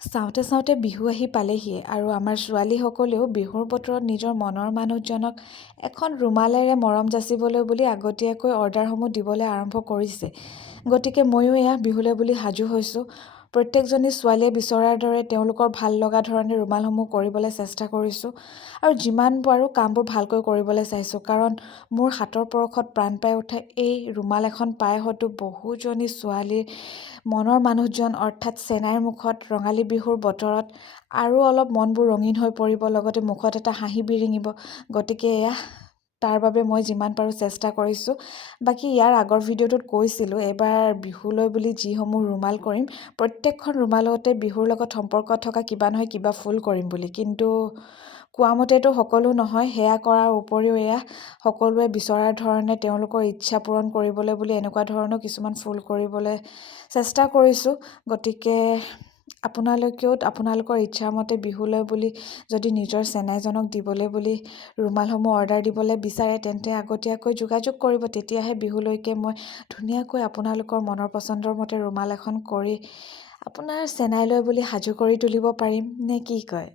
চাওঁতে চাওঁতে বিহু আহি পালেহিয়ে আৰু আমাৰ ছোৱালীসকলেও বিহুৰ বতৰত নিজৰ মনৰ মানুহজনক এখন ৰুমালেৰে মৰম যাচিবলৈ বুলি আগতীয়াকৈ অৰ্ডাৰসমূহ দিবলৈ আৰম্ভ কৰিছে। গতিকে ময়ো এয়া বিহুলৈ বুলি সাজু হৈছোঁ। প্ৰত্যেকজনী ছোৱালীয়ে বিচৰাৰ দৰে তেওঁলোকৰ ভাল লগা ধৰণে ৰুমালসমূহ কৰিবলৈ চেষ্টা কৰিছোঁ আৰু যিমান পাৰোঁ কামবোৰ ভালকৈ কৰিবলৈ চাইছোঁ, কাৰণ মোৰ হাতৰ পৰশত প্ৰাণ পাই উঠা এই ৰুমাল এখন পাই হয়তো বহুজনী ছোৱালীৰ মনৰ মানুহজন অৰ্থাৎ চেনাইৰ মুখত ৰঙালী বিহুৰ বতৰত আৰু অলপ মনবোৰ ৰঙীন হৈ পৰিব, লগতে মুখত এটা হাঁহি বিৰিঙিব। গতিকে এয়া তাৰ বাবে মই যিমান পাৰোঁ চেষ্টা কৰিছোঁ। বাকী ইয়াৰ আগৰ ভিডিঅ'টোত কৈছিলোঁ এইবাৰ বিহুলৈ বুলি যিসমূহ ৰুমাল কৰিম, প্ৰত্যেকখন ৰুমালতে বিহুৰ লগত সম্পৰ্ক থকা কিবা নহয় কিবা ফুল কৰিম বুলি। কিন্তু কোৱা মতেতো সকলো নহয়। সেয়া কৰাৰ উপৰিও এয়া সকলোৱে বিচৰাৰ ধৰণে তেওঁলোকৰ ইচ্ছা পূৰণ কৰিবলৈ বুলি এনেকুৱা ধৰণৰ কিছুমান ফুল কৰিবলৈ চেষ্টা কৰিছোঁ। গতিকে আপোনালোকেও আপোনালোকৰ ইচ্ছাৰ মতে বিহুলৈ বুলি যদি নিজৰ চেনাইজনক দিবলৈ বুলি ৰুমালসমূহ অৰ্ডাৰ দিবলৈ বিচাৰে, তেন্তে আগতীয়াকৈ যোগাযোগ কৰিব। তেতিয়াহে বিহুলৈকে মই ধুনীয়াকৈ আপোনালোকৰ মনৰ পচন্দৰ মতে ৰুমাল এখন কৰি আপোনাৰ চেনাইলৈ বুলি সাজু কৰি তুলিব পাৰিম, নে কি কয়?